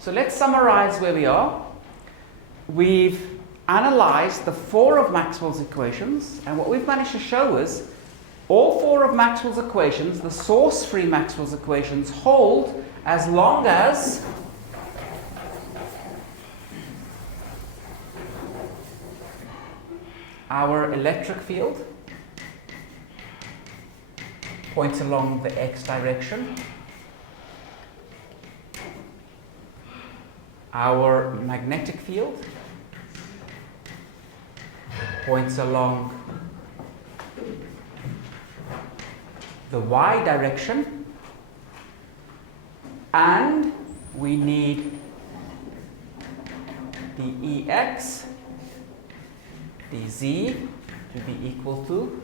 So let's summarize where we are. We've analyzed the 4 of Maxwell's equations, and what we've managed to show is all 4 of Maxwell's equations, the source-free Maxwell's equations, hold as long as our electric field points along the x direction, our magnetic field points along the y direction, and we need the Ex dz to be equal to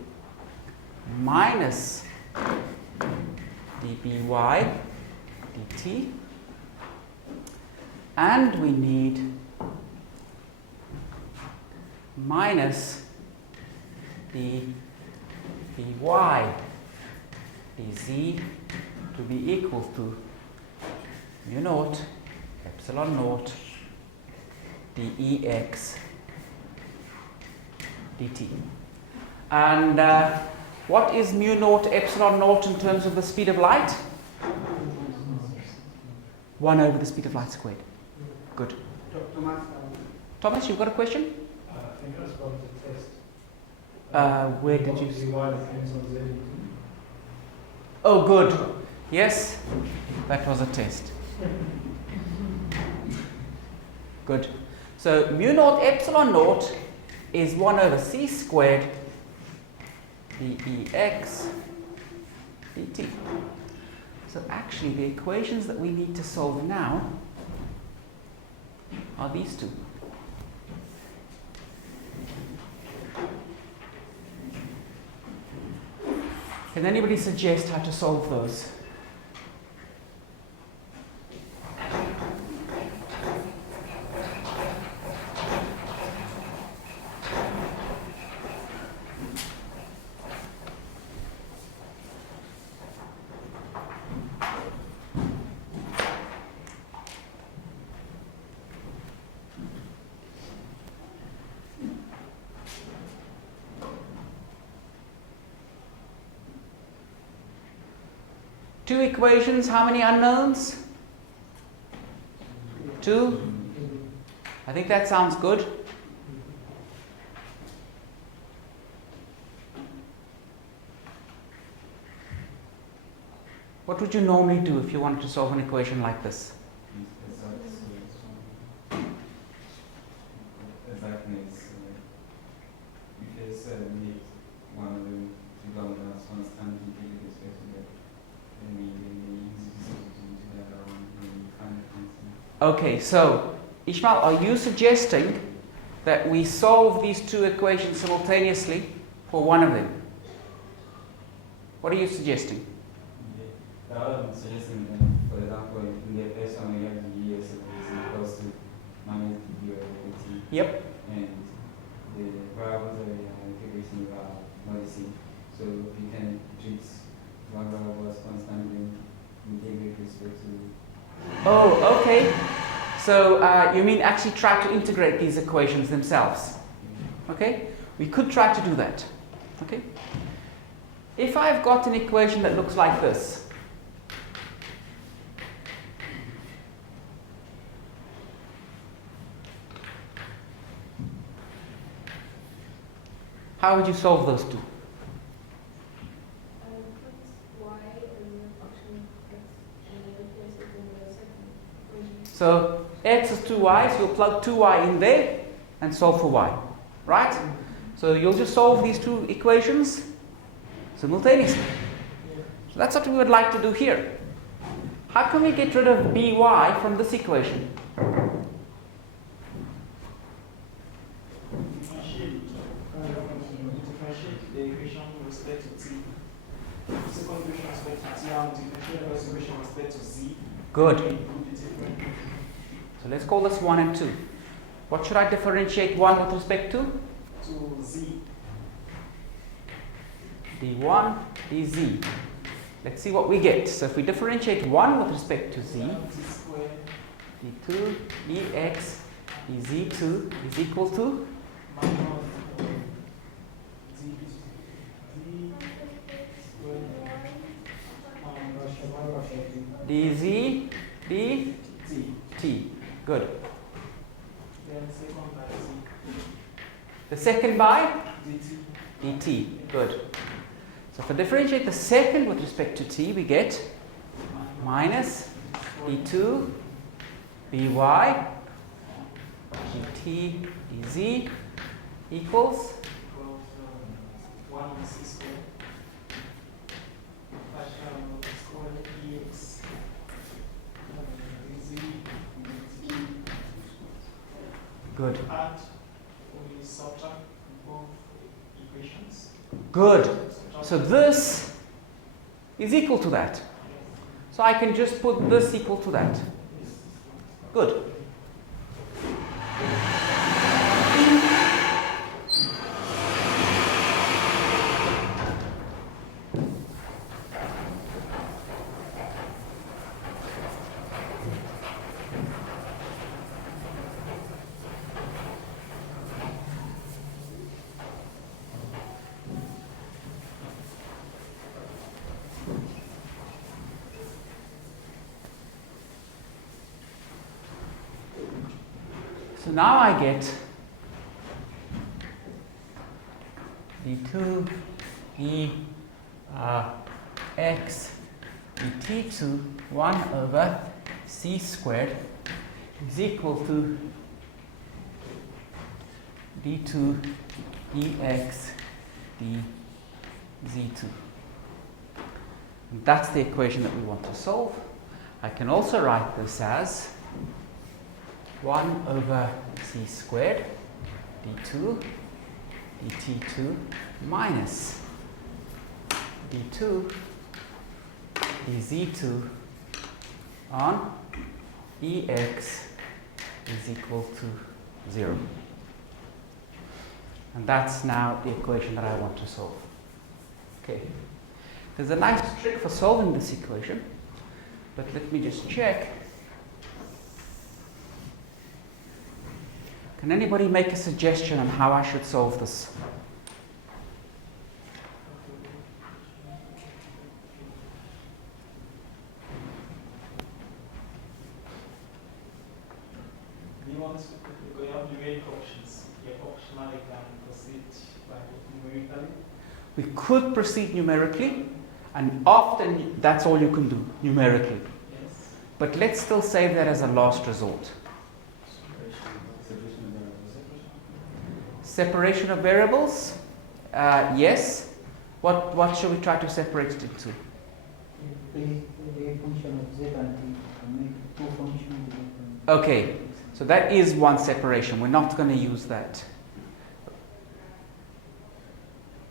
minus dBy dt, and we need minus dBy dz to be equal to mu naught epsilon naught dEx dt. And what is mu naught epsilon naught in terms of the speed of light? 1 over the speed of light squared. Good. Thomas, you've got a question? I think that's about the test. Where did you see? Oh, good. Yes, that was a test. Good. So mu naught epsilon naught is 1 over c squared dEx dt. So actually the equations that we need to solve now are these two. Can anybody suggest how to solve those? Two equations, how many unknowns? 2. I think that sounds good. What would you normally do if you wanted to solve an equation like this? Okay, so Ishmael, are you suggesting that we solve these two equations simultaneously for one of them? What are you suggesting? I'm suggesting, for example, in the first one we have the ES is equals to minus dBy. Yep. And the variables that we are integrating are not the same. So we can treat one variable as constant and integrate with respect to. Oh, okay. So you mean actually try to integrate these equations themselves? Okay? We could try to do that. Okay? If I've got an equation that looks like this, how would you solve those two? So x is 2y, so you'll plug 2y in there and solve for y, right? So you'll just solve these two equations simultaneously. So that's what we would like to do here. How can we get rid of by from this equation? Differentiate the equation with respect to t. The second equation with respect to t, and differentiate the first equation with respect to z. Good. So let's call this 1 and 2. What should I differentiate 1 with respect to? To z. d1, dz. Let's see what we get. So if we differentiate 1 with respect to z, d2 ex dz2 is equal to dz dt. Good. The second by dt. Good. So if I differentiate the second with respect to t, we get minus d2 by dt dz equals 1 c squared square ex dz. good. And we subtract both equations. Good. So this is equal to that. So I can just put this equal to that. Good. So now I get d2 x dt2 1 over c squared is equal to d2 ex dz2. And that's the equation that we want to solve. I can also write this as 1 over c squared d2 dt2 minus d2 dz2 on ex is equal to 0. And that's now the equation that I want to solve. Okay. There's a nice trick for solving this equation, but let me just check. Can anybody make a suggestion on how I should solve this? We want to go have numeric options. Your optional can proceed by numerically. We could proceed numerically, and often that's all you can do, numerically. Yes. But let's still save that as a last resort. Separation of variables? Yes. What should we try to separate it into? A function of z and t and make two functions. Okay, so that is one separation. We're not going to use that.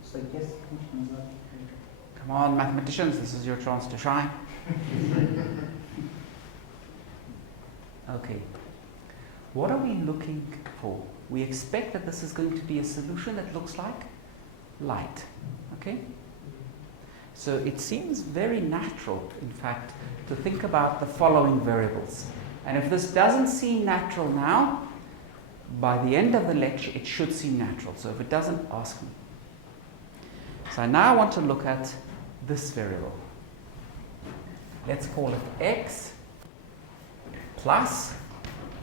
So just functions are. Come on, mathematicians, this is your chance to shine. Okay. What are we looking for? We expect that this is going to be a solution that looks like light. Okay? So it seems very natural, in fact, to think about the following variables. And if this doesn't seem natural now, by the end of the lecture, it should seem natural. So if it doesn't, ask me. So I now want to look at this variable. Let's call it x plus,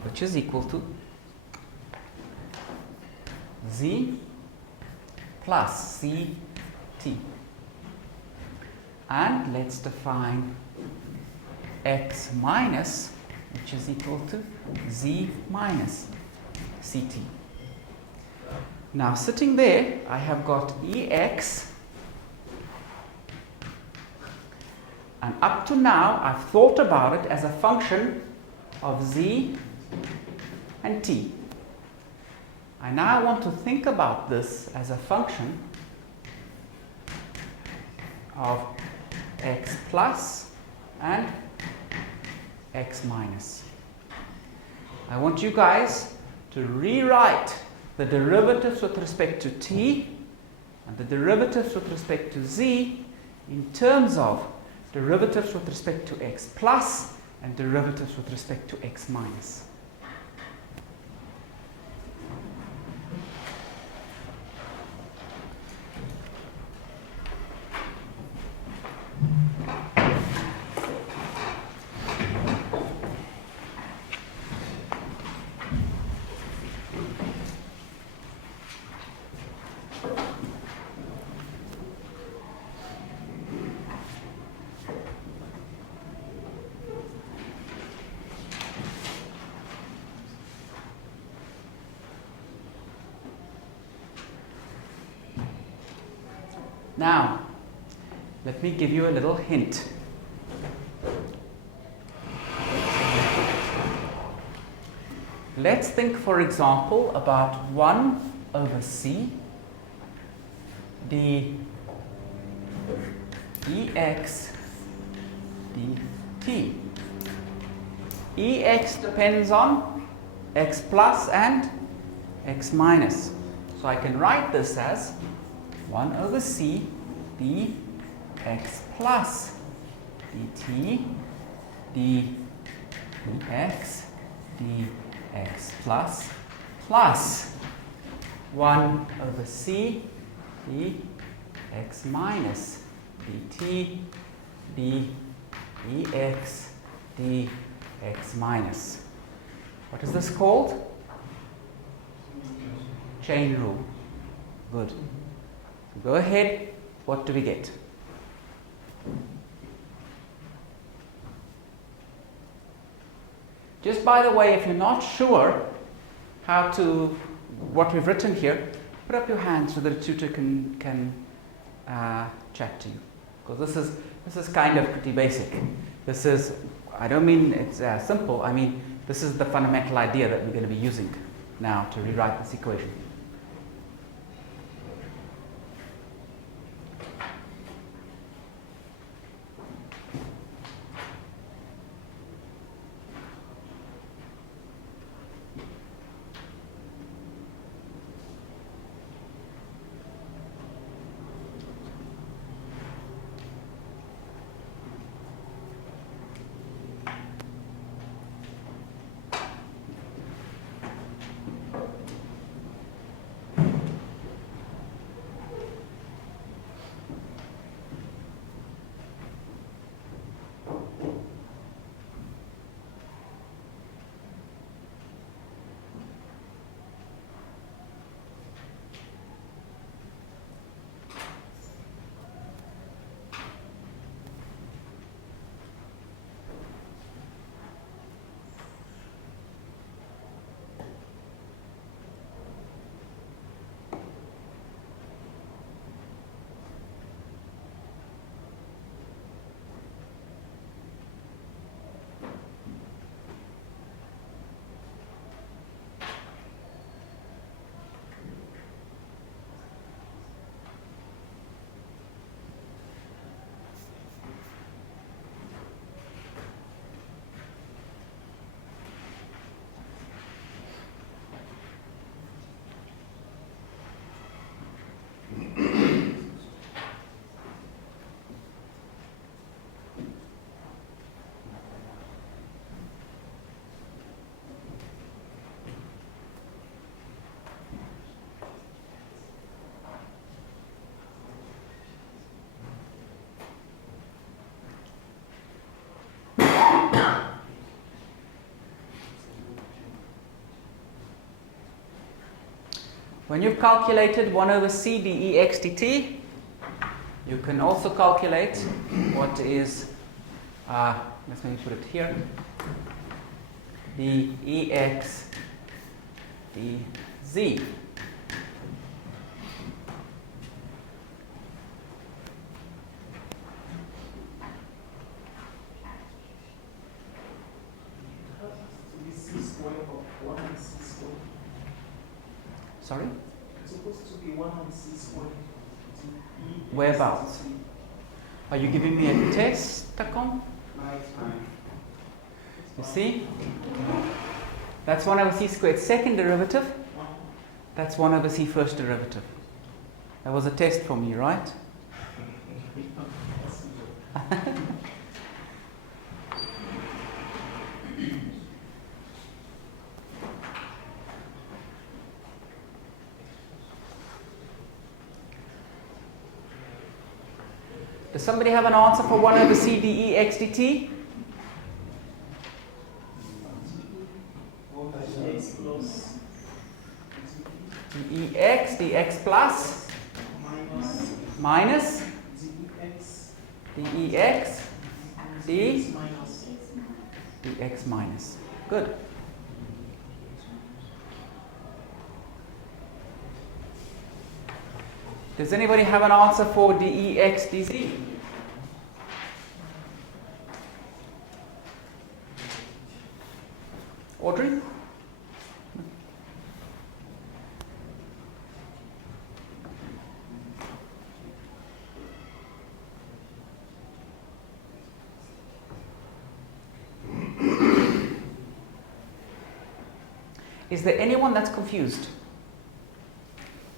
which is equal to z plus ct. And let's define x minus, which is equal to z minus ct. Now sitting there, I have got ex, and up to now I've thought about it as a function of z and t. I now want to think about this as a function of x plus and x minus. I want you guys to rewrite the derivatives with respect to t and the derivatives with respect to z in terms of derivatives with respect to x plus and derivatives with respect to x minus. Now, let me give you a little hint. Let's think, for example, about 1 over c d ex dt. Ex depends on x plus and x minus. So I can write this as 1 over c dx plus dt dx dx plus 1 over c dx minus dt dx dx minus. What is this called? Chain rule. Good. Go ahead. What do we get? Just by the way, if you're not sure what we've written here, put up your hand so that the tutor can chat to you. Because this is kind of pretty basic. This is, I don't mean it's simple. I mean this is the fundamental idea that we're going to be using now to rewrite this equation. When you've calculated 1 over c dEx dt, you can also calculate what is, let's maybe put it here, dEx dz. Sorry? It's supposed to be 1 on c squared. Whereabouts? Are you giving me a test, Takom? No, it's fine. You see? That's 1 over c squared second derivative. That's 1 over c first derivative. That was a test for me, right? Does somebody have an answer for 1 over c dEx dt? dx plus dEx, dx plus, minus dEx, d, minus dx minus. Good. Does anybody have an answer for dEx dz? Audrey? Is there anyone that's confused?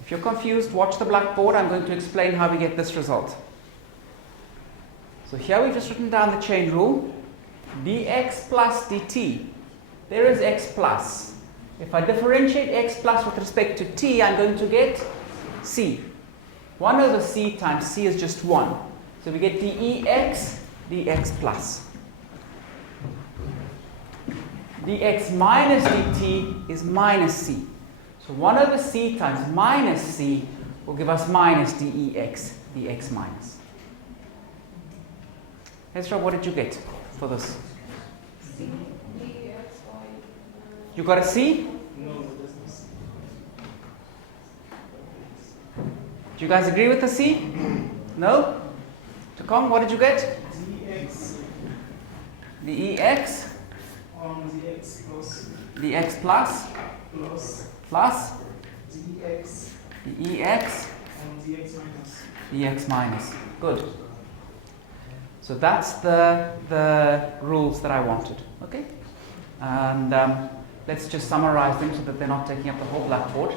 If you're confused, watch the blackboard. I'm going to explain how we get this result. So here we've just written down the chain rule. dx plus dt. There is x plus. If I differentiate x plus with respect to t, I'm going to get c. 1 over c times c is just 1. So we get dEx, dx plus. dx minus dt is minus c. So 1 over c times minus c will give us minus dEx, dx minus. Ezra, what did you get for this? C. You got a c? no, that's not c. Do you guys agree with the c? No? Takong, what did you get? dx dEx, on dx plus dx plus, plus dx dEx, on dx minus. dx minus. Good. So that's the rules that I wanted. Okay? And let's just summarize them so that they're not taking up the whole blackboard.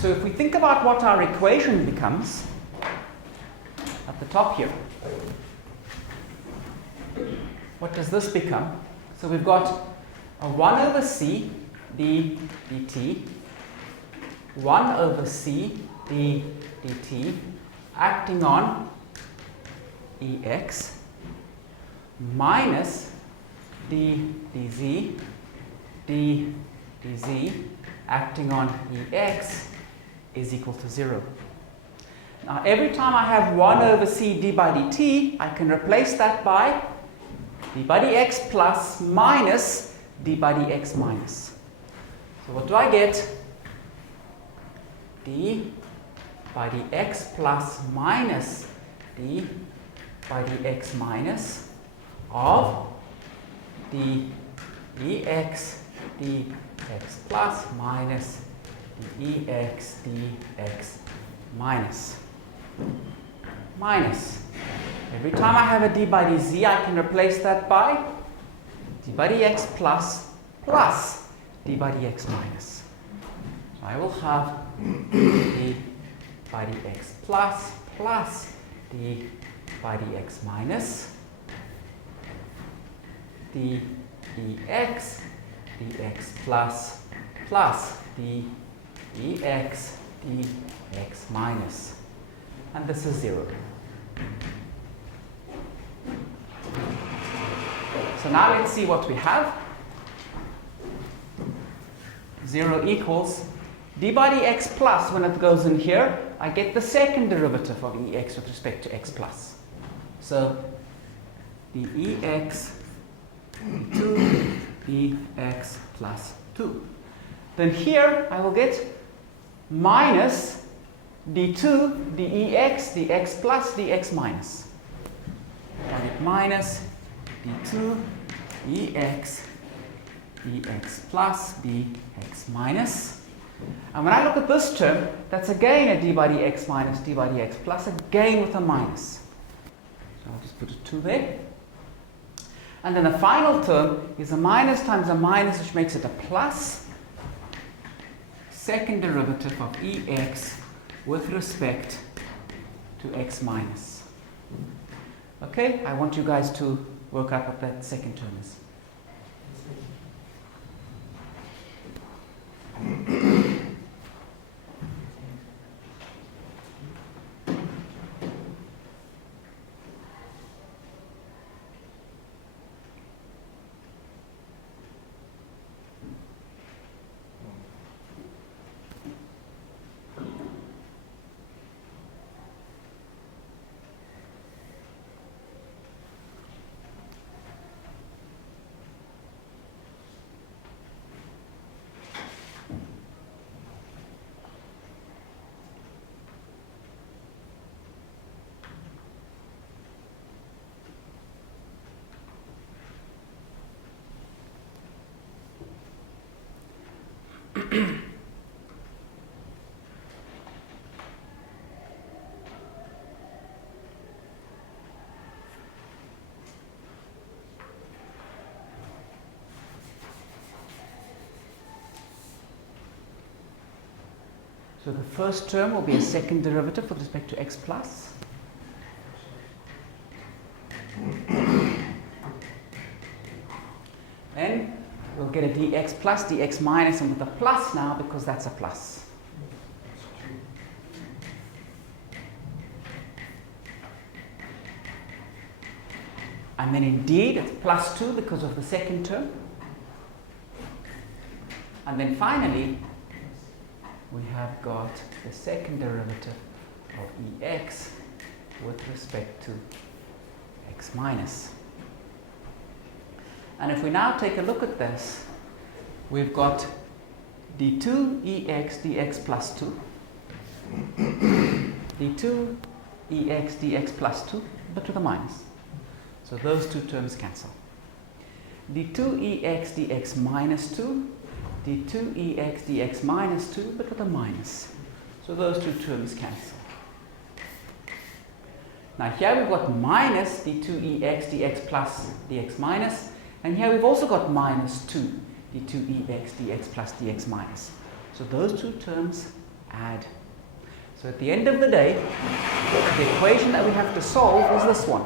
So if we think about what our equation becomes at the top here, what does this become? So we've got a 1 over c d dt, 1 over c d dt acting on Ex minus d dz, d dz acting on Ex is equal to 0. Now every time I have 1 over c d by dt, I can replace that by d by dx plus minus d by dx minus. So what do I get? d by dx plus minus d by dx minus of d dx dx plus minus dEx dx minus. Minus. Every time I have a d by dz, I can replace that by d by dx plus d by dx minus. So I will have d by dx plus d by dx minus dEx dx plus dEx dx minus, and this is 0. So now let's see what we have. 0 equals d by dx plus, when it goes in here, I get the second derivative of Ex with respect to x plus. So dEx 2 dx plus 2. Then here I will get minus d2 dEx dx plus dx minus. I get minus d2 dx dx plus dx minus. And when I look at this term, that's again a d by dx minus d by dx plus, again with a minus. So I'll just put a 2 there. And then the final term is a minus times a minus, which makes it a plus. second derivative of Ex with respect to x minus. Okay, I want you guys to work out what that second term is. So the first term will be a second derivative with respect to x plus. Then we'll get a dx plus, dx minus, and with a plus now because that's a plus. And then indeed it's plus 2 because of the second term. And then finally we have got the second derivative of Ex with respect to x minus. And if we now take a look at this, we've got d2 Ex dx plus 2, d2 Ex dx plus 2, but with a minus. So those two terms cancel. d2 Ex dx minus 2, d2 Ex dx minus 2, but with a minus. So those two terms cancel. Now here we've got minus d2 Ex dx plus dx minus, and here we've also got minus 2 d2 Ex dx plus dx minus. So those two terms add. So at the end of the day, the equation that we have to solve is this one.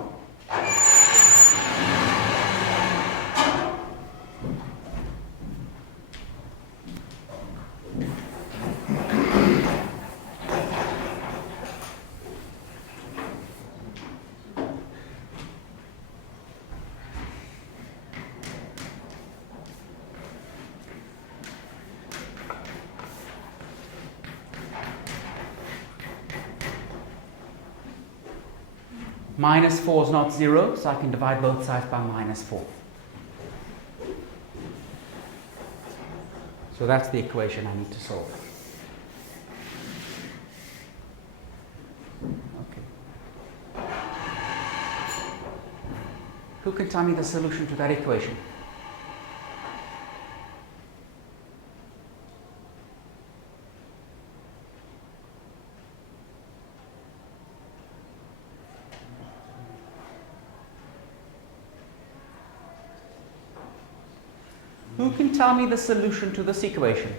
Minus 4 is not 0, so I can divide both sides by minus 4. So that's the equation I need to solve. Okay. Who can tell me the solution to that equation? Who can tell me the solution to this equation?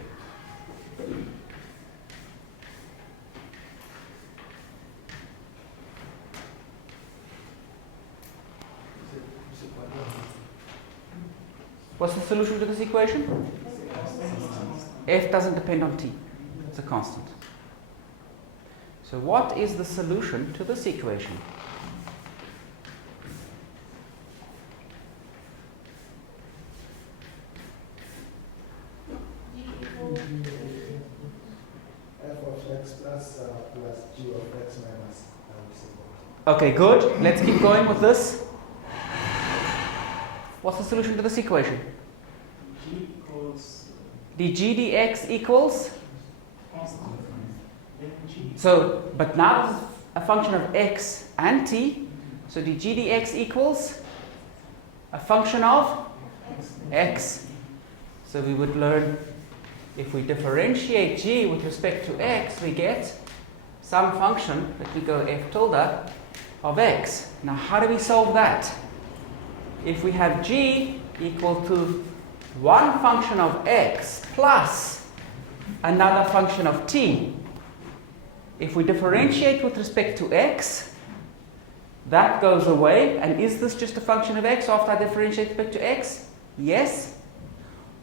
What's the solution to this equation? F doesn't depend on t. It's a constant. So what is the solution to this equation? G of x minus. Okay, good. Let's keep going with this. What's the solution to this equation? G equals dg dx equals? constant. Then G. So, but now this is a function of x and t. So dg dx equals a function of x. So we would learn if we differentiate g with respect to x, we get some function that we go f tilde of x. Now how do we solve that? If we have g equal to one function of x plus another function of t. If we differentiate with respect to x, that goes away. And is this just a function of x after I differentiate with respect to x? Yes.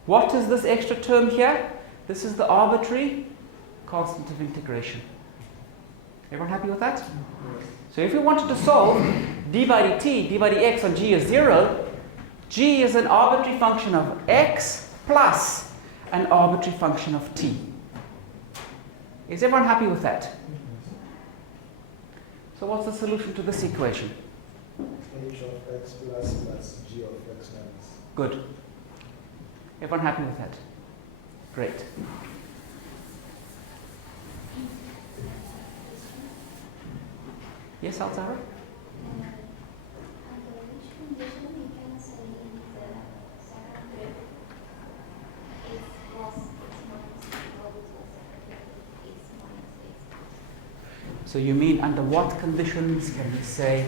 What is this extra term here? This is the arbitrary constant of integration. Everyone happy with that? So if we wanted to solve d by dt, d by dx on g is 0, g is an arbitrary function of x plus an arbitrary function of t. Is everyone happy with that? So what's the solution to this equation? H of x plus g of x minus. Good. Everyone happy with that? Great. Yes, Alzara? So you mean under what conditions can we say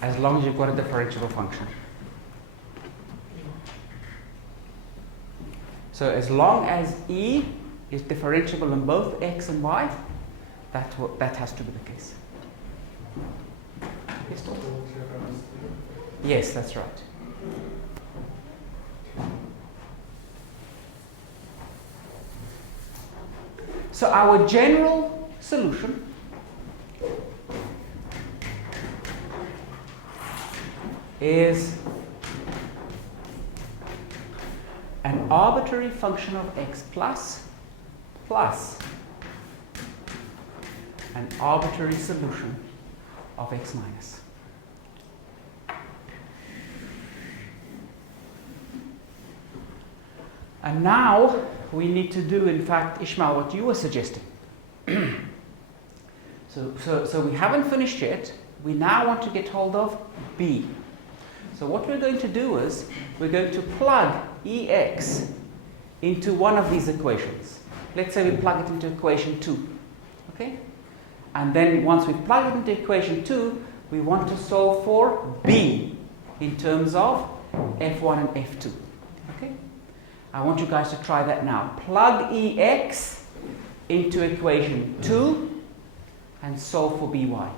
as long as you've got a differentiable function? So as long as E is differentiable in both x and y, that has to be the case. Yes, Tom? Yes, that's right. So our general solution is an arbitrary function of x plus an arbitrary solution of x minus. And now we need to do, in fact, Ishmael, what you were suggesting. So we haven't finished yet. We now want to get hold of B. So what we're going to do is we're going to plug Ex into one of these equations. Let's say we plug it into equation 2. Okay? And then once we plug it into equation 2, we want to solve for B in terms of F1 and F2. Okay? I want you guys to try that now. Plug Ex into equation 2 and solve for By.